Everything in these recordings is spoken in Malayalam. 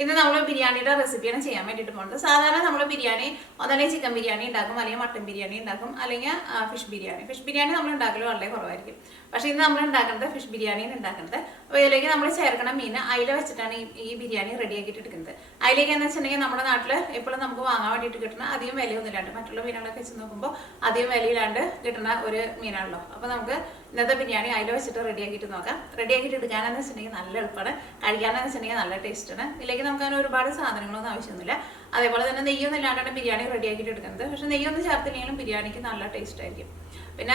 ഇന്ന് നമ്മൾ ബിരിയാണിയുടെ റെസിപ്പിയാണ് ചെയ്യാൻ വേണ്ടിയിട്ട് പോകുന്നത്. സാധാരണ നമ്മൾ ബിരിയാണി ഒന്നല്ലെങ്കിൽ ചിക്കൻ ബിരിയാണി ഉണ്ടാക്കും, അല്ലെങ്കിൽ മട്ടൻ ബിരിയാണി ഉണ്ടാക്കും, അല്ലെങ്കിൽ ഫിഷ് ബിരിയാണി. ഫിഷ് ബിരിയാണി നമ്മൾ ഉണ്ടാക്കൽ വളരെ കുറവായിരിക്കും. പക്ഷേ ഇന്ന് നമ്മൾ ഉണ്ടാക്കുന്നത് ഫിഷ് ബിരിയാണിയാണ് ഉണ്ടാക്കുന്നത്. അപ്പോൾ ഇതിലേക്ക് നമ്മൾ ചേർക്കണ മീൻ അയില വെച്ചിട്ടാണ് ഈ ബിരിയാണി റെഡിയാക്കിയിട്ട് എടുക്കുന്നത്. അതിലേക്ക് എന്ന് വെച്ചിട്ടുണ്ടെങ്കിൽ നമ്മുടെ നാട്ടിൽ എപ്പോഴും നമുക്ക് വാങ്ങാൻ വേണ്ടിയിട്ട് കിട്ടുന്ന അധികം വിലയൊന്നുമില്ലാണ്ട്, മറ്റുള്ള മീനുകളൊക്കെ വെച്ച് നോക്കുമ്പോൾ അധികം വിലയിലാണ്ട് കിട്ടുന്ന ഒരു മീനാണല്ലോ. അപ്പോൾ നമുക്ക് ഇന്നത്തെ ബിരിയാണി അയില വെച്ചിട്ട് റെഡിയാക്കിയിട്ട് നോക്കാം. റെഡിയാക്കിയിട്ട് എടുക്കാനെന്ന് വെച്ചിട്ടുണ്ടെങ്കിൽ നല്ല എളുപ്പമാണ്, കഴിക്കാനെന്ന് വെച്ചിട്ടുണ്ടെങ്കിൽ നല്ല ടേസ്റ്റാണ്. ഇതിലേക്ക് നമുക്ക് അങ്ങനെ ഒരുപാട് സാധനങ്ങളൊന്നും ആവശ്യമൊന്നുമില്ല. അതേപോലെ തന്നെ നെയ്യൊന്നും ഇല്ലാണ്ടാണ് ബിരിയാണി റെഡിയാക്കിയിട്ട് എടുക്കുന്നത്. പക്ഷേ നെയ്യൊന്നും ചേർത്തില്ലെങ്കിലും ബിരിയാണിക്ക് നല്ല ടേസ്റ്റ് ആയിരിക്കും. പിന്നെ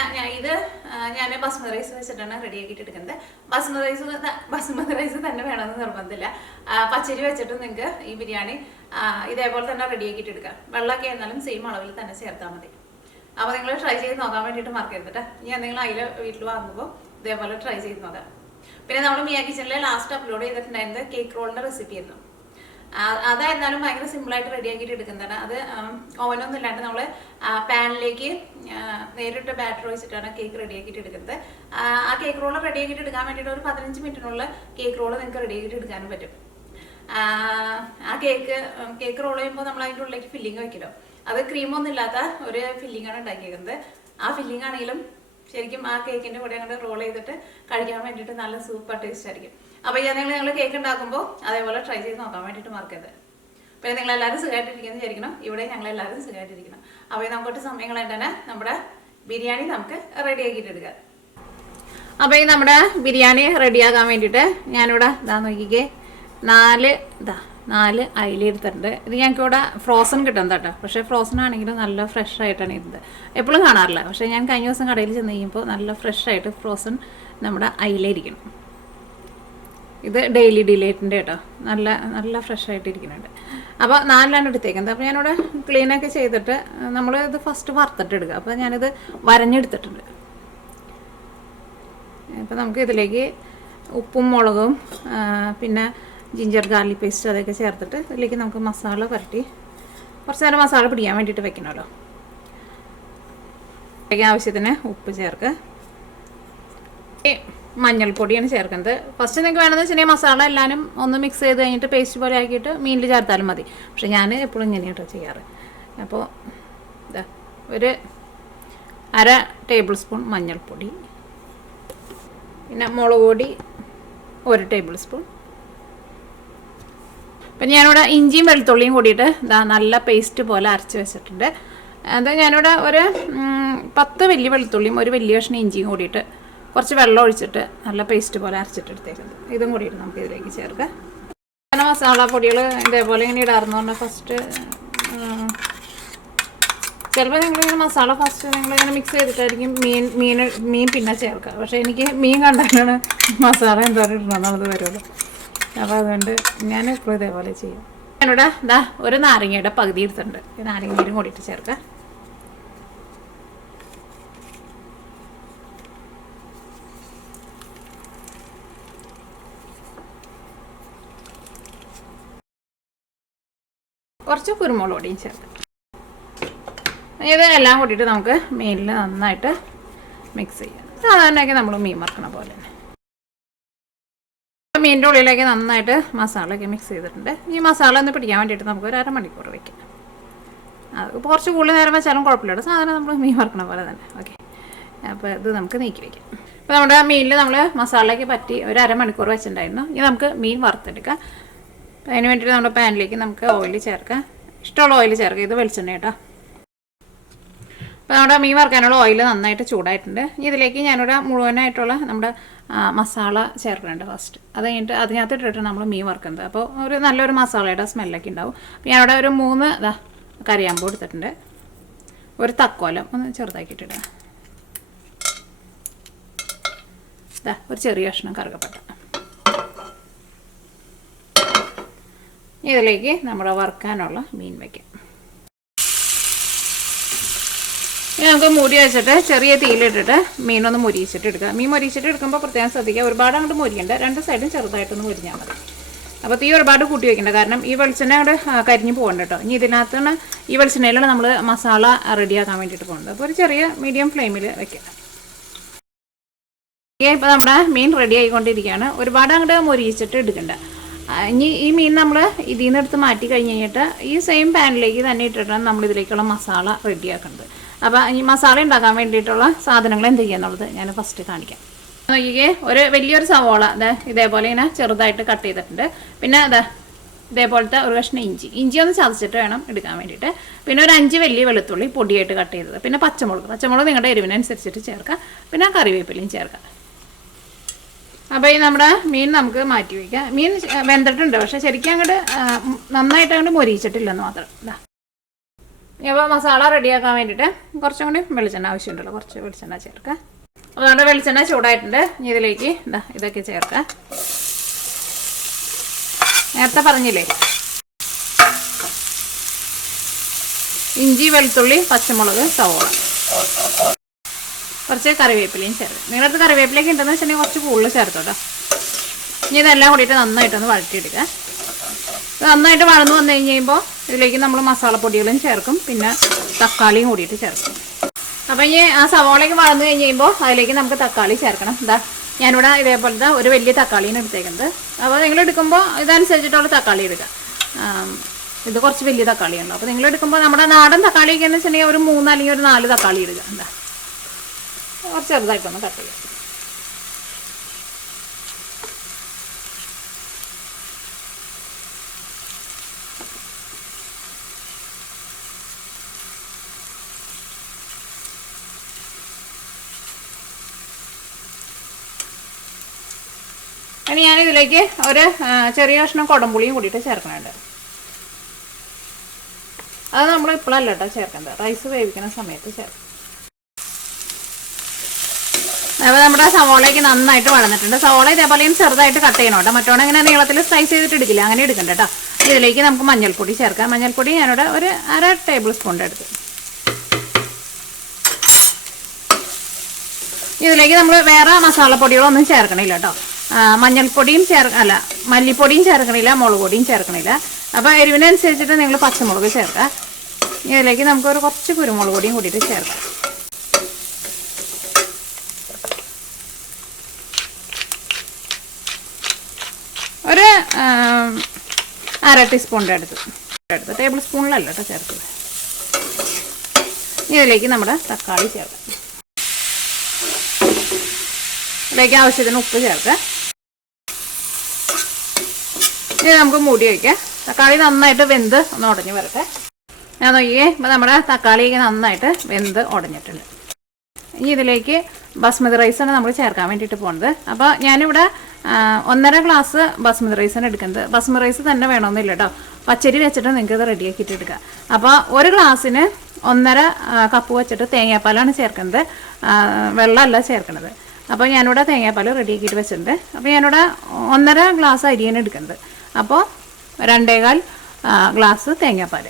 ഞാൻ ബസ്മതി റൈസ് വെച്ചിട്ടാണ് റെഡിയാക്കിയിട്ട് എടുക്കുന്നത്. ബസ്മതി റൈസ് തന്നെ വേണമെന്ന് നിർബന്ധമില്ല. പച്ചരി വെച്ചിട്ട് നിങ്ങൾക്ക് ഈ ബിരിയാണി ഇതേപോലെ തന്നെ റെഡിയാക്കിയിട്ട് എടുക്കാം. വെള്ളമൊക്കെ എന്നാലും സെയിം അളവിൽ തന്നെ ചേർത്താൽ മതി. അപ്പോൾ നിങ്ങൾ ട്രൈ ചെയ്ത് നോക്കാൻ വേണ്ടിയിട്ട് മറക്കരുത് കേട്ടോ. ഇനി എന്തെങ്കിലും അതിൽ വീട്ടിൽ വാങ്ങുമ്പോൾ ഇതേപോലെ ട്രൈ ചെയ്ത് നോക്കാം. പിന്നെ നമ്മൾ മിയ കിച്ചണിൽ ലാസ്റ്റ് അപ്ലോഡ് ചെയ്തിട്ടുണ്ടായിരുന്നത് കേക്ക് റോളിൻ്റെ റെസിപ്പി ആയിരുന്നു. അതായിരുന്നാലും ഭയങ്കര സിമ്പിളായിട്ട് റെഡിയാക്കിയിട്ട് എടുക്കുന്നതാണ്. അത് ഓവനൊന്നും ഇല്ലാണ്ട് നമ്മൾ പാനിലേക്ക് നേരിട്ട് ബാറ്റർ ഒഴിച്ചിട്ടാണ് കേക്ക് റെഡിയാക്കിയിട്ട് എടുക്കുന്നത്. ആ കേക്ക് റോൾ റെഡിയാക്കിയിട്ട് എടുക്കാൻ വേണ്ടിയിട്ട് ഒരു 15 മിനിറ്റിനുള്ള കേക്ക് റോൾ നിങ്ങൾക്ക് റെഡിയാക്കിയിട്ട് എടുക്കാനും പറ്റും. ആ കേക്ക് റോൾ ചെയ്യുമ്പോൾ നമ്മൾ അതിൻ്റെ ഉള്ളിലേക്ക് ഫില്ലിങ് വെക്കലോ, അത് ക്രീമൊന്നും ഇല്ലാത്ത ഒരു ഫില്ലിങ്ങാണ് ഉണ്ടാക്കിയിരിക്കുന്നത്. ആ ഫില്ലിംഗ് ആണെങ്കിലും ശരിക്കും ആ കേക്കിൻ്റെ കൂടെ അങ്ങോട്ട് റോൾ ചെയ്തിട്ട് കഴിക്കാൻ വേണ്ടിയിട്ട് നല്ല സൂപ്പർ ടേസ്റ്റ് ആയിരിക്കും. അപ്പോൾ നിങ്ങൾ കേക്ക് ഉണ്ടാക്കുമ്പോൾ അതേപോലെ ട്രൈ ചെയ്ത് നോക്കാൻ വേണ്ടിയിട്ട് മറക്കരുത്. പിന്നെ നിങ്ങളെല്ലാവരും സുഖമായിട്ടിരിക്കുന്നു വിചാരിക്കണം. ഇവിടെ ഞങ്ങളെല്ലാവരും സുഖമായിട്ടിരിക്കണം. അപ്പോൾ നമുക്കൊട്ട് സമയങ്ങളായിട്ട് തന്നെ നമ്മുടെ ബിരിയാണി നമുക്ക് റെഡിയാക്കിയിട്ട് എടുക്കാം. അപ്പോൾ നമ്മുടെ ബിരിയാണി റെഡിയാക്കാൻ വേണ്ടിയിട്ട് ഞാനിവിടെ നോക്കിക്കേ 4 അയില എടുത്തിട്ടുണ്ട്. ഇത് ഞങ്ങൾക്ക് ഇവിടെ ഫ്രോസൺ കിട്ടുന്നത് കേട്ടോ. പക്ഷേ ഫ്രോസൺ ആണെങ്കിലും നല്ല ഫ്രഷ് ആയിട്ടാണ് ഇരുന്നത്. എപ്പോഴും കാണാറില്ല, പക്ഷേ ഞാൻ കഴിഞ്ഞ ദിവസം കടയിൽ ചെന്ന് കഴിയുമ്പോൾ നല്ല ഫ്രഷ് ആയിട്ട് ഫ്രോസൺ നമ്മുടെ അയില ഇരിക്കണം. ഇത് ഡെയിലി ഡിലേറ്റിൻ്റെ കേട്ടോ, നല്ല ഫ്രഷ് ആയിട്ട് ഇരിക്കുന്നുണ്ട്. അപ്പോൾ 4 എടുത്തേക്കുന്നത്. അപ്പോൾ ഞാനിവിടെ ക്ലീനൊക്കെ ചെയ്തിട്ട് നമ്മൾ ഇത് ഫസ്റ്റ് വറുത്തിട്ട് എടുക്കുക. അപ്പോൾ ഞാനിത് വരഞ്ഞെടുത്തിട്ടുണ്ട്. അപ്പോൾ നമുക്ക് ഇതിലേക്ക് ഉപ്പും മുളകും പിന്നെ ജിഞ്ചർ ഗാർലിക് പേസ്റ്റ് അതൊക്കെ ചേർത്തിട്ട് ഇതിലേക്ക് നമുക്ക് മസാല പുരട്ടി കുറച്ച് നേരം മസാല പിടിക്കാൻ വേണ്ടിയിട്ട് വെക്കണമല്ലോ. ആവശ്യത്തിന് ഉപ്പ് ചേർക്കുക. മഞ്ഞൾപ്പൊടിയാണ് ചേർക്കുന്നത്. ഫസ്റ്റ് നിങ്ങൾക്ക് വേണമെന്ന് വെച്ചിട്ടുണ്ടെങ്കിൽ മസാല എല്ലാവരും ഒന്ന് മിക്സ് ചെയ്ത് കഴിഞ്ഞിട്ട് പേസ്റ്റ് പോലെ ആക്കിയിട്ട് മീനിൽ ചേർത്താലും മതി. പക്ഷെ ഞാൻ എപ്പോഴും ഇങ്ങനെയാട്ടോ ചെയ്യാറ്. അപ്പോൾ ഒരു 1/2 ടേബിൾ സ്പൂൺ മഞ്ഞൾപ്പൊടി, പിന്നെ മുളക് പൊടി 1 ടേബിൾ സ്പൂൺ. അപ്പം ഞാനിവിടെ ഇഞ്ചിയും വെളുത്തുള്ളിയും കൂടിയിട്ട് നല്ല പേസ്റ്റ് പോലെ അരച്ച് വെച്ചിട്ടുണ്ട്. അത് ഞാനിവിടെ ഒരു 10 വലിയ വെളുത്തുള്ളിയും 1 വലിയ കഷ്ണം ഇഞ്ചിയും കൂടിയിട്ട് കുറച്ച് വെള്ളം ഒഴിച്ചിട്ട് നല്ല പേസ്റ്റ് പോലെ അരച്ചിട്ടെടുത്തേക്കുന്നത്. ഇതും കൂടിയിട്ട് നമുക്ക് ഇതിലേക്ക് ചേർക്കാം. അങ്ങനെ മസാല പൊടികൾ ഇതേപോലെ ഇങ്ങനെ ഇടാറുന്നു പറഞ്ഞാൽ ഫസ്റ്റ് ചിലപ്പോൾ നിങ്ങളിങ്ങനെ മസാല ഫസ്റ്റ് നിങ്ങളിങ്ങനെ മിക്സ് ചെയ്തിട്ടായിരിക്കും മീൻ പിന്നെ ചേർക്കുക. പക്ഷേ എനിക്ക് മീൻ കണ്ടാലാണ് മസാല എന്തായാലും ഇടണമെന്നുള്ളത് വരുള്ളൂ. അപ്പോൾ അതുകൊണ്ട് ഞാൻ എപ്പോഴും ഇതേപോലെ ചെയ്യും. ഞാനിവിടെ ഒരു നാരങ്ങയുടെ പകുതി എടുത്തിട്ടുണ്ട്. ഈ നാരങ്ങയും കൂടിയിട്ട് ചേർക്കാം. കുറച്ച് കുരുമുളക് പൊടിയും ചേർക്കാം. ഇതെല്ലാം കൂട്ടിയിട്ട് നമുക്ക് മീനിൽ നന്നായിട്ട് മിക്സ് ചെയ്യാം. സാധാരണയൊക്കെ നമ്മൾ മീൻ വറക്കണ പോലെ തന്നെ മീനിൻ്റെ ഉള്ളിലേക്ക് നന്നായിട്ട് മസാലയൊക്കെ മിക്സ് ചെയ്തിട്ടുണ്ട്. ഈ മസാല ഒന്ന് പിടിക്കാൻ വേണ്ടിയിട്ട് നമുക്ക് ഒരു 1/2 മണിക്കൂർ വയ്ക്കാം. അത് കുറച്ച് കൂടുതൽ നേരം വെച്ചാലും കുഴപ്പമില്ല. സാധാരണ നമ്മൾ മീൻ വറക്കണ പോലെ തന്നെ. ഓക്കെ, അപ്പോൾ ഇത് നമുക്ക് നീക്കി വയ്ക്കാം. അപ്പോൾ നമ്മുടെ മീനിൽ നമ്മൾ മസാലയൊക്കെ പറ്റി ഒരു 1/2 മണിക്കൂർ വെച്ചിട്ടുണ്ടായിരുന്നു. ഇനി നമുക്ക് മീൻ വറുത്തെടുക്കാം. അപ്പോൾ അതിന് വേണ്ടിയിട്ട് നമ്മുടെ പാനിലേക്ക് നമുക്ക് ഓയിൽ ചേർക്കാം. ഇഷ്ടമുള്ള ഓയിൽ ചേർക്കാം. ഇത് വെളിച്ചെണ്ണ കേട്ടോ. അപ്പോൾ നമ്മുടെ മീൻ വറുക്കാനുള്ള ഓയിൽ നന്നായിട്ട് ചൂടായിട്ടുണ്ട്. ഇനി ഇതിലേക്ക് ഞാനിവിടെ മുഴുവനായിട്ടുള്ള നമ്മുടെ മസാല ചേർക്കുന്നുണ്ട് ഫസ്റ്റ്. അത് കഴിഞ്ഞിട്ട് അതിനകത്ത് ഇട്ടിട്ട് നമ്മൾ മീൻ വറുക്കുന്നത്. അപ്പോൾ ഒരു നല്ലൊരു മസാലയുടെ സ്മെല്ലൊക്കെ ഉണ്ടാവും. അപ്പോൾ ഞാനിവിടെ ഒരു 3 കറിയാമ്പൂ എടുത്തിട്ടുണ്ട്. ഒരു തക്കോലം ഒന്ന് ചെറുതാക്കിയിട്ടിടുക. ഒരു ചെറിയ കഷ്ണം കറുകപ്പട്ട. ഇതിലേക്ക് നമ്മൾ വറുക്കാനുള്ള മീൻ വയ്ക്കാം. നമുക്ക് മുരി വെച്ചിട്ട് ചെറിയ തീയിലിട്ടിട്ട് മീനൊന്ന് മുരിച്ചിട്ട് എടുക്കുക. മീൻ മുരിച്ചിട്ട് എടുക്കുമ്പോൾ പ്രത്യേകം ശ്രദ്ധിക്കുക, ഒരുപാട് അങ്ങോട്ട് മുരിയണ്ട. 2 സൈഡും ചെറുതായിട്ടൊന്ന് മുരിഞ്ഞാൽ മതി. അപ്പോൾ തീ ഒരുപാട് കൂട്ടി വയ്ക്കേണ്ട, കാരണം ഈ വെളിച്ചെണ്ണ അങ്ങോട്ട് കരിഞ്ഞ് പോകണ്ട കേട്ടോ. ഇനി ഇതിനകത്താണ് ഈ വെളിച്ചെണ്ണയിലാണ് നമ്മൾ മസാല റെഡിയാക്കാൻ വേണ്ടിയിട്ട് പോകുന്നത്. അപ്പോൾ ഒരു ചെറിയ മീഡിയം ഫ്ലെയിമിൽ വയ്ക്കുക. ഇപ്പോൾ നമ്മുടെ മീൻ റെഡി ആയിക്കൊണ്ടിരിക്കുകയാണ്. ഒരുപാട് അങ്ങോട്ട് മുരിച്ചിട്ട് എടുക്കണ്ട. ഇനി ഈ മീൻ നമ്മൾ ഇതിൽ നിന്ന് എടുത്ത് മാറ്റി കഴിഞ്ഞ് കഴിഞ്ഞിട്ട് ഈ സെയിം പാനിലേക്ക് തന്നെ ഇട്ടിട്ടാണ് നമ്മൾ ഇതിലേക്കുള്ള മസാല റെഡിയാക്കുന്നത്. അപ്പോൾ ഈ മസാല ഉണ്ടാക്കാൻ വേണ്ടിയിട്ടുള്ള സാധനങ്ങൾ എന്തൊക്കെയാണെന്നുള്ളത് ഞാൻ ഫസ്റ്റ് കാണിക്കാം. നോക്കിക്കേ, ഒരു വലിയൊരു സവോള ഇതേപോലെ ഇങ്ങനെ ചെറുതായിട്ട് കട്ട് ചെയ്തിട്ടുണ്ട്. പിന്നെ ഇതേപോലത്തെ ഒരു കഷ്ണം ഇഞ്ചി ഒന്ന് ചതച്ചിട്ട് വേണം എടുക്കാൻ വേണ്ടിയിട്ട്. പിന്നെ ഒരു 5 വലിയ വെളുത്തുള്ളി പൊടിയായിട്ട് കട്ട് ചെയ്തത്. പിന്നെ പച്ചമുളക് നിങ്ങളുടെ എരിവിനനുസരിച്ചിട്ട് ചേർക്കാം. പിന്നെ കറിവേപ്പിലയും ചേർക്കാം. അപ്പോൾ ഈ നമ്മുടെ മീൻ നമുക്ക് മാറ്റി വയ്ക്കാം. മീൻ വെന്തിട്ടുണ്ട്, പക്ഷേ ശരിക്കും അങ്ങോട്ട് നന്നായിട്ട് അങ്ങോട്ട് മൊരിയിച്ചിട്ടില്ലെന്ന് മാത്രം. അപ്പോൾ മസാല റെഡിയാക്കാൻ വേണ്ടിയിട്ട് കുറച്ചും കൂടി വെളിച്ചെണ്ണ ആവശ്യമുണ്ടല്ലോ, കുറച്ച് വെളിച്ചെണ്ണ ചേർക്കാം. അപ്പോൾ നമ്മുടെ വെളിച്ചെണ്ണ ചൂടായിട്ടുണ്ട്. ഇനി ഇതിലേക്ക് ഇതൊക്കെ ചേർക്കാം. നേരത്തെ പറഞ്ഞില്ലേ, ഇഞ്ചി, വെളുത്തുള്ളി, പച്ചമുളക്, സവോള, കുറച്ച് കറിവേപ്പിലയും ചേർത്ത്. നിങ്ങളടുത്ത് കറിവേപ്പിലേക്ക് ഉണ്ടെന്ന് വെച്ചിട്ടുണ്ടെങ്കിൽ കുറച്ച് കൂടുതൽ ചേർത്തോട്ടോ. ഇനി ഇതെല്ലാം കൂടിയിട്ട് നന്നായിട്ടൊന്ന് വഴറ്റിയെടുക്കുക. നന്നായിട്ട് വഴന്നു വന്നു കഴിയുമ്പോൾ ഇതിലേക്ക് നമ്മൾ മസാലപ്പൊടികളും ചേർക്കും. പിന്നെ തക്കാളിയും കൂടിയിട്ട് ചേർക്കും. അപ്പോൾ ഇനി ആ സവോളയ്ക്ക് വഴന്നു കഴിഞ്ഞ് കഴിയുമ്പോൾ അതിലേക്ക് നമുക്ക് തക്കാളി ചേർക്കണം. ഞാനിവിടെ ഇതേപോലത്തെ ഒരു വലിയ തക്കാളിയാണ് എടുത്തേക്കുന്നത്. അപ്പോൾ നിങ്ങൾ എടുക്കുമ്പോൾ ഇതനുസരിച്ചിട്ടുള്ള തക്കാളി എടുക്കുക. ഇത് കുറച്ച് വലിയ തക്കാളിയുണ്ടോ. അപ്പോൾ നിങ്ങൾ എടുക്കുമ്പോൾ നമ്മുടെ നാടൻ തക്കാളിയൊക്കെ എന്ന് വെച്ചിട്ടുണ്ടെങ്കിൽ ഒരു 3 അല്ലെങ്കിൽ ഒരു 4 തക്കാളി എടുക്കുക. കുറച്ച് ചെറുതായിട്ടൊന്ന് കട്ട് ചെയ്യാം. ഇനി ഞാനിതിലേക്ക് ഒരു ചെറിയ കഷ്ണം കുടംപുളിയും കൂടിയിട്ട് ചേർക്കണുണ്ട്. അത് നമ്മൾ ഇപ്പോഴല്ല കേട്ടോ ചേർക്കേണ്ടത്, റൈസ് വേവിക്കുന്ന സമയത്ത് ചേർക്കും. അപ്പോൾ നമ്മുടെ സവോളയ്ക്ക് നന്നായിട്ട് വളർന്നിട്ടുണ്ട്. സവോള ഇതേപോലെയും ചെറുതായിട്ട് കട്ട് ചെയ്യണം കേട്ടോ. മറ്റോണം ഇങ്ങനെ നീളത്തിൽ സ്ലൈസ് ചെയ്തിട്ട് എടുക്കില്ല, അങ്ങനെ എടുക്കണ്ട കേട്ടോ. ഇതിലേക്ക് നമുക്ക് മഞ്ഞൾപ്പൊടി ചേർക്കാം. മഞ്ഞൾപ്പൊടി ഞാനിവിടെ ഒരു 1/2 ടേബിൾ സ്പൂണിൻ്റെ അടുത്ത്. ഇതിലേക്ക് നമ്മൾ വേറെ മസാലപ്പൊടികളൊന്നും ചേർക്കണില്ല കേട്ടോ. മഞ്ഞൾപ്പൊടിയും മല്ലിപ്പൊടിയും ചേർക്കണില്ല, മുളക് പൊടിയും ചേർക്കണില്ല. അപ്പോൾ എരിവിനനുസരിച്ചിട്ട് നിങ്ങൾ പച്ചമുളക് ചേർക്കുക. ഇതിലേക്ക് നമുക്കൊരു കുറച്ച് കുരുമുളക് പൊടിയും കൂടിയിട്ട് ചേർക്കാം. ഒരു 1/2 ടീസ്പൂണിൻ്റെ അടുത്ത് ടേബിൾ സ്പൂണിലല്ല കേട്ടോ ചേർത്തത്. ഇതിലേക്ക് നമ്മുടെ തക്കാളി ചേർക്കാം. ഇതിലേക്ക് ആവശ്യത്തിന് ഉപ്പ് ചേർക്കാം. ഇത് നമുക്ക് മൂടി വയ്ക്കാം. തക്കാളി നന്നായിട്ട് വെന്ത് ഒന്ന് ഉടഞ്ഞ് വരട്ടെ. ഞാൻ നോക്കിയേ, ഇപ്പോൾ നമ്മുടെ തക്കാളിക്ക് നന്നായിട്ട് വെന്ത് ഉടഞ്ഞിട്ടുണ്ട്. ഇനി ഇതിലേക്ക് ബസ്മതി റൈസാണ് നമ്മൾ ചേർക്കാൻ വേണ്ടിയിട്ട് പോകുന്നത്. അപ്പോൾ ഞാനിവിടെ 1.5 ഗ്ലാസ് ബസ്മതി റൈസാണ് എടുക്കുന്നത്. ബസ്മതി റൈസ് തന്നെ വേണമെന്നില്ല കേട്ടോ, പച്ചരി വെച്ചിട്ട് നിങ്ങൾക്ക് ഇത് റെഡിയാക്കിയിട്ട് എടുക്കുക. അപ്പോൾ 1 ഗ്ലാസ്സിന് 1.5 കപ്പ് വെച്ചിട്ട് തേങ്ങാപ്പാലാണ് ചേർക്കുന്നത്, വെള്ളമല്ല ചേർക്കുന്നത്. അപ്പോൾ ഞാനിവിടെ തേങ്ങാപ്പാൽ റെഡിയാക്കിയിട്ട് വെച്ചിട്ടുണ്ട്. അപ്പോൾ ഞാനിവിടെ 1.5 ഗ്ലാസ് അരിയാണ് എടുക്കുന്നത്. അപ്പോൾ 2.25 ഗ്ലാസ് തേങ്ങാപ്പാൽ.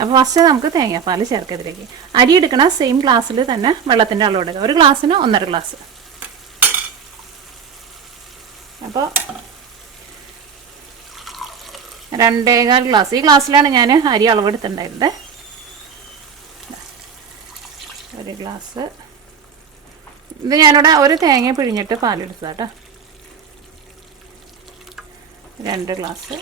അപ്പോൾ ഫസ്റ്റ് നമുക്ക് തേങ്ങാപ്പാൽ ചേർക്കാം ഇതിലേക്ക്. അരി എടുക്കണ സെയിം ഗ്ലാസ്സിൽ തന്നെ വെള്ളത്തിൻ്റെ അളവ് എടുക്കുക. 1 ഗ്ലാസ്സിന് 1.5 ഗ്ലാസ്. അപ്പോൾ 2.25 ഗ്ലാസ്. ഈ ഗ്ലാസ്സിലാണ് ഞാൻ അരി അളവ് എടുത്തിട്ടുണ്ടായിരുന്നത്. 1 ഗ്ലാസ്. ഇത് ഞാനിവിടെ ഒരു തേങ്ങ പിഴിഞ്ഞിട്ട് പാലെടുത്തതാട്ടോ. 2 ഗ്ലാസ്.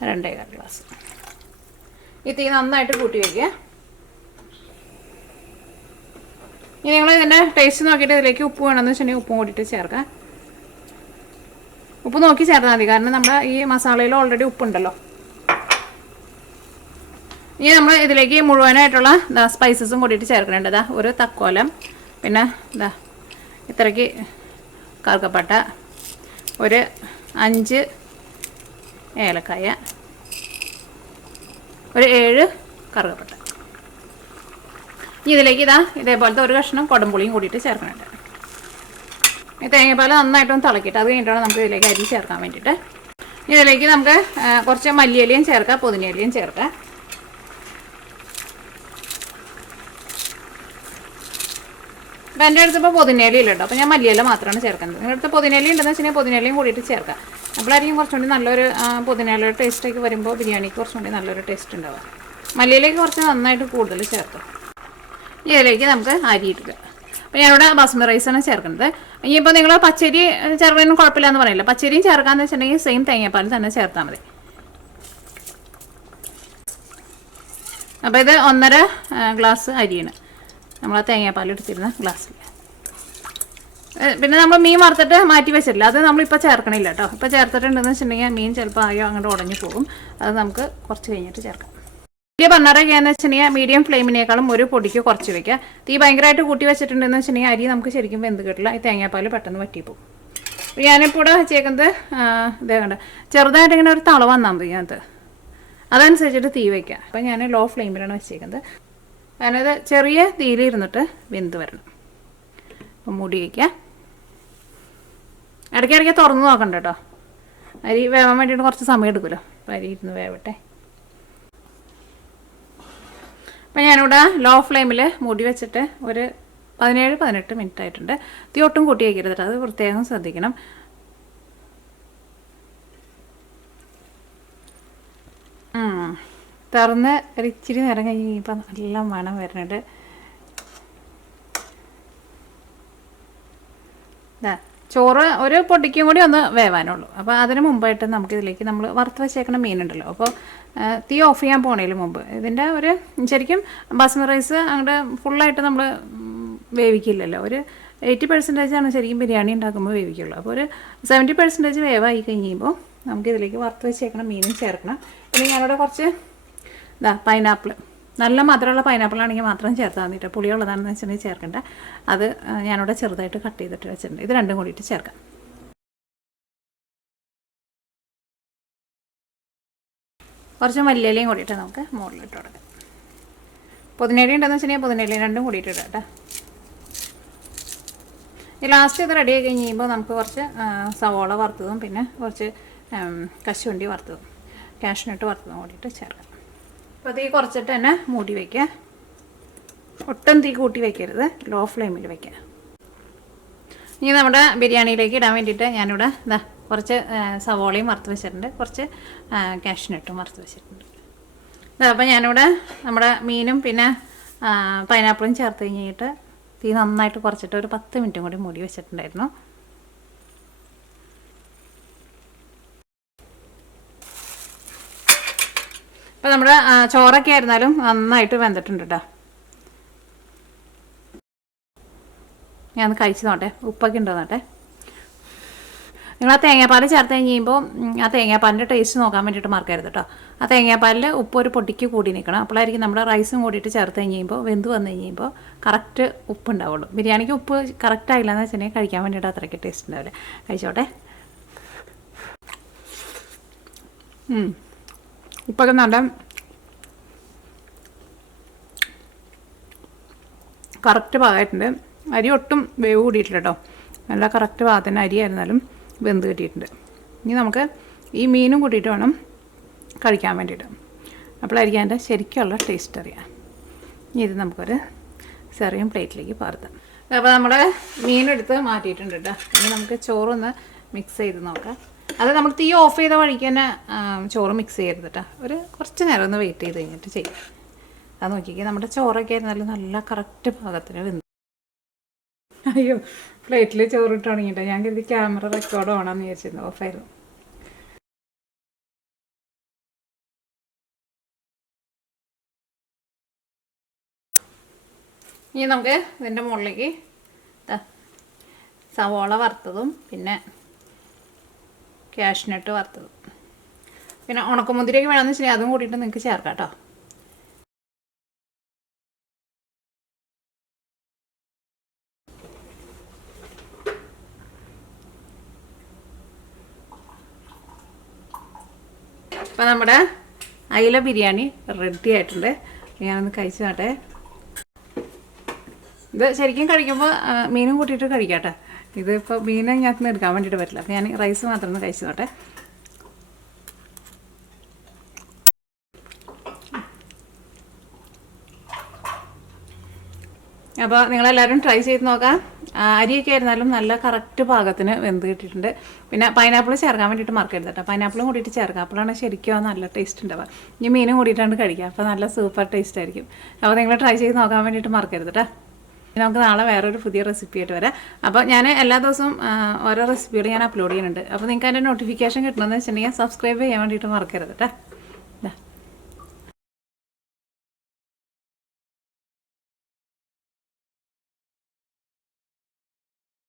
2.25 ഗ്ലാസ്. ഈ തീ നന്നായിട്ട് കൂട്ടി വയ്ക്കുക. ഇനി നിങ്ങൾ ഇതിൻ്റെ ടേസ്റ്റ് നോക്കിയിട്ട് ഇതിലേക്ക് ഉപ്പ് വേണമെന്ന് വെച്ചിട്ടുണ്ടെങ്കിൽ ഉപ്പും കൂടിയിട്ട് ചേർക്കാം. ഉപ്പ് നോക്കി ചേർത്താൽ മതി, കാരണം നമ്മുടെ ഈ മസാലയിൽ ഓൾറെഡി ഉപ്പുണ്ടല്ലോ. ഇനി നമ്മൾ ഇതിലേക്ക് മുഴുവനായിട്ടുള്ള സ്പൈസസും കൂടിയിട്ട് ചേർക്കുന്നുണ്ട്. ഒരു തക്കോലം, പിന്നെ ഇത്രയ്ക്ക് കറുകപ്പട്ട, ഒരു 5 ഏലക്കായ, ഒരു 7 കറുകപ്പട്ട. ഇതിലേക്ക് ഇതേപോലത്തെ ഒരു കഷ്ണം കുടംപുളിയും കൂടിയിട്ട് ചേർക്കുന്നുണ്ട്. ഈ തേങ്ങാപ്പാൽ നന്നായിട്ടൊന്ന് തിളക്കിയിട്ട് അത് കഴിഞ്ഞിട്ടാണ് നമുക്ക് ഇതിലേക്ക് അരി ചേർക്കാൻ വേണ്ടിയിട്ട്. ഇതിലേക്ക് നമുക്ക് കുറച്ച് മല്ലിയിലയും ചേർക്കാം, പുതിനയിലയും ചേർക്കാം. അപ്പം എൻ്റെ അടുത്തിപ്പോൾ പുതിനയില ഇല്ല കേട്ടോ, അപ്പോൾ ഞാൻ മല്ലിയില മാത്രമാണ് ചേർക്കുന്നത്. നിങ്ങളുടെ അടുത്ത് പുതിനയില ഉണ്ടെന്ന് വെച്ചാൽ പുതിനയിലയും കൂടിയിട്ട് ചേർക്കാം. അപ്പോഴായിരിക്കും കുറച്ചുകൂടി നല്ലൊരു പുതിനയിലയുടെ ടേസ്റ്റൊക്കെ വരുമ്പോൾ ബിരിയാണിക്ക് കുറച്ചുകൂടി നല്ലൊരു ടേസ്റ്റ് ഉണ്ടാവുക. മല്ലിയിലേക്ക് കുറച്ച് നന്നായിട്ട് കൂടുതൽ ചേർക്കാം. ഇതിലേക്ക് നമുക്ക് അരി ഇടുക. അപ്പോൾ ഞാനിവിടെ ബസ്മതി റൈസാണ് ചേർക്കുന്നത്. ഇനിയിപ്പോൾ നിങ്ങൾ പച്ചരി ചേർക്കാനും കുഴപ്പമില്ല എന്ന് പറയില്ല. പച്ചരിയും ചേർക്കാമെന്ന് വെച്ചിട്ടുണ്ടെങ്കിൽ സെയിം തേങ്ങാപ്പാൽ തന്നെ ചേർത്താൽ മതി. അപ്പോൾ ഇത് 1.5 ഗ്ലാസ് അരിയാണ് നമ്മൾ ആ തേങ്ങാപ്പാൽ എടുത്തിരുന്ന ഗ്ലാസ്സിൽ. പിന്നെ നമ്മൾ മീൻ വറുത്തിട്ട് മാറ്റി വെച്ചിട്ടില്ല, അത് നമ്മളിപ്പോൾ ചേർക്കണില്ല കേട്ടോ. ഇപ്പോൾ ചേർത്തിട്ടുണ്ടെന്ന് വെച്ചിട്ടുണ്ടെങ്കിൽ മീൻ ചിലപ്പോൾ ആയോ അങ്ങോട്ട് ഉടഞ്ഞു പോകും. അത് നമുക്ക് കുറച്ച് കഴിഞ്ഞിട്ട് ചേർക്കാം. വലിയ ബർണറൊക്കെയാണെന്ന് വെച്ചിട്ടുണ്ടെങ്കിൽ മീഡിയം ഫ്ലെയിമിനേക്കാളും ഒരു പൊടിക്ക് കുറച്ച് വയ്ക്കുക. തീ ഭയങ്കരമായിട്ട് കൂട്ടി വെച്ചിട്ടുണ്ടെന്ന് വെച്ചിട്ടുണ്ടെങ്കിൽ അരി നമുക്ക് ശരിക്കും വെന്ത് കിട്ടില്ല. ഈ തേങ്ങാപ്പാൽ പെട്ടെന്ന് വറ്റിപ്പോവും. ഞാനിപ്പോൾ ഇവിടെ വെച്ചേക്കുന്നത് ഇതേ കണ്ട് ചെറുതായിട്ട് ഇങ്ങനെ ഒരു തള വന്നാൽ മതി അതിനകത്ത്, അതനുസരിച്ചിട്ട് തീ വയ്ക്കുക. അപ്പം ഞാൻ ലോ ഫ്ലെയിമിലാണ് വെച്ചേക്കുന്നത്. ഞാനത് ചെറിയ തീയിലിരുന്നിട്ട് വെന്ത് വരണം. അപ്പം മൂടി വയ്ക്കുക. ഇടയ്ക്കിടയ്ക്ക് തുറന്ന് നോക്കണ്ട കേട്ടോ, അരി വേവാൻ വേണ്ടിയിട്ട് കുറച്ച് സമയം എടുക്കുമല്ലോ. അപ്പോൾ അരി ഇരുന്ന് വേവട്ടെ. അപ്പോൾ ഞാനിവിടെ ലോ ഫ്ലെയിമിൽ മൂടി വെച്ചിട്ട് ഒരു 17-18 മിനിറ്റ് ആയിട്ടുണ്ട്. തീ ഒട്ടും കൂട്ടി വയ്ക്കരുത് കേട്ടോ, അത് പ്രത്യേകം ശ്രദ്ധിക്കണം. തുറന്ന് ഒരു ഇച്ചിരി നേരം കഴിഞ്ഞ് ഇപ്പം നല്ല മണം വരുന്നുണ്ട്. ചോറ് ഒരു പൊടിക്കും കൂടി ഒന്ന് വേവാനുള്ളൂ. അപ്പോൾ അതിന് മുമ്പായിട്ട് നമുക്കിതിലേക്ക് നമ്മൾ വറുത്ത് വെച്ചേക്കണ മീനുണ്ടല്ലോ, അപ്പോൾ തീ ഓഫ് ചെയ്യാൻ പോണതിന് മുമ്പ് ഇതിൻ്റെ ഒരു ശരിക്കും ബസ്മതി റൈസ് അങ്ങോട്ട് ഫുള്ളായിട്ട് നമ്മൾ വേവിക്കില്ലല്ലോ. ഒരു 80% ശരിക്കും ബിരിയാണി ഉണ്ടാക്കുമ്പോൾ വേവിക്കുള്ളൂ. അപ്പോൾ ഒരു 70% വേവായി കഴിയുമ്പോൾ നമുക്കിതിലേക്ക് വറുത്ത് വെച്ചേക്കണം മീനും ചേർക്കണം. പിന്നെ ഞാനിവിടെ കുറച്ച് പൈനാപ്പിൾ, നല്ല മധുരമുള്ള പൈനാപ്പിളാണെങ്കിൽ മാത്രം ചേർത്താൽ മതിട്ടോ. പുളിയുള്ളതാണെന്ന് വെച്ചിട്ടുണ്ടെങ്കിൽ ചേർക്കണ്ട. അത് ഞാനിവിടെ ചെറുതായിട്ട് കട്ട് ചെയ്തിട്ട് വെച്ചിട്ടുണ്ട്. ഇത് രണ്ടും കൂടിയിട്ട് ചേർക്കാം. കുറച്ച് മല്ലിയിലയും കൂടിയിട്ട് നമുക്ക് മുകളിലിട്ട് കൊടുക്കാം. പുതിനയില ഉണ്ടെന്ന് വെച്ചിട്ടുണ്ടെങ്കിൽ പുതിനയിലയും രണ്ടും കൂടിയിട്ട് ഇടാം കേട്ടോ. ഈ ലാസ്റ്റ് ഇത് റെഡി ആയി കഴിയുമ്പോൾ നമുക്ക് കുറച്ച് സവോള വറുത്തതും പിന്നെ കുറച്ച് കശുവണ്ടി വറുത്തതും കാഷ്നട്ട് വറുത്തതും കൂടിയിട്ട് ചേർക്കാം. അപ്പോൾ തീ കുറച്ചിട്ട് തന്നെ മൂടി വയ്ക്കുക. ഒട്ടും തീ കൂട്ടി വയ്ക്കരുത്, ലോ ഫ്ലെയിമിൽ വയ്ക്കുക. ഇനി നമ്മുടെ ബിരിയാണിയിലേക്ക് ഇടാൻ വേണ്ടിയിട്ട് ഞാനിവിടെ കുറച്ച് സവോളയും വറുത്ത് വെച്ചിട്ടുണ്ട്, കുറച്ച് കാഷ്നട്ടും വറുത്ത് വെച്ചിട്ടുണ്ട്. അപ്പോൾ ഞാനിവിടെ നമ്മുടെ മീനും പിന്നെ പൈനാപ്പിളും ചേർത്ത് കഴിഞ്ഞിട്ട് തീ നന്നായിട്ട് കുറച്ചിട്ട് ഒരു 10 മിനിറ്റും കൂടി മൂടി വെച്ചിട്ടുണ്ടായിരുന്നു. അപ്പോൾ നമ്മുടെ ചോറൊക്കെ ആയിരുന്നാലും നന്നായിട്ട് വെന്തിട്ടുണ്ട് കേട്ടോ. ഞാൻ കഴിച്ച് നോട്ടെ, ഉപ്പൊക്കെ ഉണ്ടോ നോട്ടെ. നിങ്ങൾ ആ തേങ്ങാപ്പാൽ ചേർത്ത് കഴിയുമ്പോൾ ആ തേങ്ങാപ്പാലിൻ്റെ ടേസ്റ്റ് നോക്കാൻ വേണ്ടിയിട്ട് മറക്കരുത് കേട്ടോ. ആ തേങ്ങാപ്പാലിൽ ഉപ്പ് ഒരു പൊടിക്ക് കൂടി നിൽക്കണം. അപ്പോഴായിരിക്കും നമ്മുടെ റൈസും കൂടിയിട്ട് ചേർത്ത് കഴിയുമ്പോൾ വെന്ത് വന്നു കഴിയുമ്പോൾ കറക്റ്റ് ഉപ്പ് ഉണ്ടാവുള്ളൂ. ബിരിയാണിക്ക് ഉപ്പ് കറക്റ്റ് ആയില്ല എന്ന് വെച്ചിട്ടുണ്ടെങ്കിൽ കഴിക്കാൻ വേണ്ടിയിട്ട് അത്രയ്ക്ക് ടേസ്റ്റ് ഉണ്ടാവില്ല. കഴിച്ചോട്ടെ. ഉപ്പൊക്കെ നല്ല കറക്റ്റ് പാകമായിട്ടുണ്ട്. അരി ഒട്ടും വേവ് കൂടിയിട്ടില്ല കേട്ടോ, നല്ല കറക്റ്റ് പാകത്തിന് അരി ആയിരുന്നാലും വെന്ത് കിട്ടിയിട്ടുണ്ട്. ഇനി നമുക്ക് ഈ മീനും കൂട്ടിയിട്ട് വേണം കഴിക്കാൻ വേണ്ടിയിട്ട്. അപ്പോഴായിരിക്കും അതിൻ്റെ ശരിക്കുള്ള ടേസ്റ്റ് അറിയാം. ഇനി ഇത് നമുക്കൊരു ചെറിയ പ്ലേറ്റിലേക്ക് പകർത്താം. അപ്പോൾ നമ്മൾ മീനെടുത്ത് മാറ്റിയിട്ടുണ്ട് കേട്ടോ. ഇനി നമുക്ക് ചോറൊന്ന് മിക്സ് ചെയ്ത് നോക്കാം. അത് നമ്മൾ തീ ഓഫ് ചെയ്ത വഴിക്ക് തന്നെ ചോറ് മിക്സ് ചെയ്യരുത് കേട്ടോ. ഒരു കുറച്ച് നേരം ഒന്ന് വെയിറ്റ് ചെയ്ത് കഴിഞ്ഞിട്ട് ചെയ്യാം. അത് നോക്കിക്കുക, നമ്മുടെ ചോറൊക്കെ ആയിരുന്നാലും നല്ല കറക്റ്റ് പാകത്തിന് വെന്ത്. അയ്യോ, പ്ലേറ്റിൽ ചോറിട്ട് തുടങ്ങിയിട്ടോ. ഞാൻ കരുതി ക്യാമറ റെക്കോർഡ് ഓണാന്ന് വിചാരിച്ചിരുന്നു, ഓഫായിരുന്നു. ഇനി നമുക്ക് ഇതിൻ്റെ മുകളിലേക്ക് സവോള വറുത്തതും പിന്നെ കാഷ്നട്ട് വറുത്തതും പിന്നെ ഉണക്കമുന്തിരിയൊക്കെ വേണമെന്ന് വെച്ചാൽ അതും കൂടിയിട്ട് നിങ്ങൾക്ക് ചേർക്കാം കേട്ടോ. അപ്പോൾ നമ്മുടെ അയില ബിരിയാണി റെഡി ആയിട്ടുണ്ട്. ഞാനൊന്ന് കഴിച്ചു നോട്ടെ. ഇത് ശരിക്കും കഴിക്കുമ്പോൾ മീനും കൂട്ടിയിട്ട് കഴിക്കാം കേട്ടോ. ഇതിപ്പോൾ മീനെ ഞങ്ങൾക്ക് എടുക്കാൻ വേണ്ടിയിട്ട് പറ്റില്ല. അപ്പോൾ ഞാൻ റൈസ് മാത്രം ഒന്ന് കഴിച്ചു നോട്ടെ. അപ്പോൾ നിങ്ങളെല്ലാവരും ട്രൈ ചെയ്ത് നോക്കാം. അരിയൊക്കെ ആയിരുന്നാലും നല്ല കറക്റ്റ് പാകത്തിന് വെന്ത് കിട്ടിയിട്ടുണ്ട്. പിന്നെ പൈനാപ്പിൾ ചേർക്കാൻ വേണ്ടിയിട്ട് മറക്കരുത് കേട്ടോ. പൈനാപ്പിളും കൂടിയിട്ട് ചേർക്കാം, അപ്പോഴാണ് ശരിക്കും നല്ല ടേസ്റ്റ് ഉണ്ടാവുക. ഇനി മീനും കൂടിയിട്ടാണ് കഴിക്കുക, അപ്പോൾ നല്ല സൂപ്പർ ടേസ്റ്റ് ആയിരിക്കും. അപ്പോൾ നിങ്ങൾ ട്രൈ ചെയ്ത് നോക്കാൻ വേണ്ടിയിട്ട് മറക്കരുത് കേട്ടോ. നമുക്ക് നാളെ വേറൊരു പുതിയ റെസിപ്പി ആയിട്ട് വരാം. അപ്പോൾ ഞാൻ എല്ലാ ദിവസവും ഓരോ റെസിപ്പികൾ ഞാൻ അപ്ലോഡ് ചെയ്യുന്നുണ്ട്. അപ്പോൾ നിങ്ങൾക്ക് അതിൻ്റെ നോട്ടിഫിക്കേഷൻ കിട്ടണമെന്ന് വെച്ചിട്ടുണ്ടെങ്കിൽ സബ്സ്ക്രൈബ് ചെയ്യാൻ വേണ്ടിയിട്ട് മറക്കരുത് കേട്ടോ.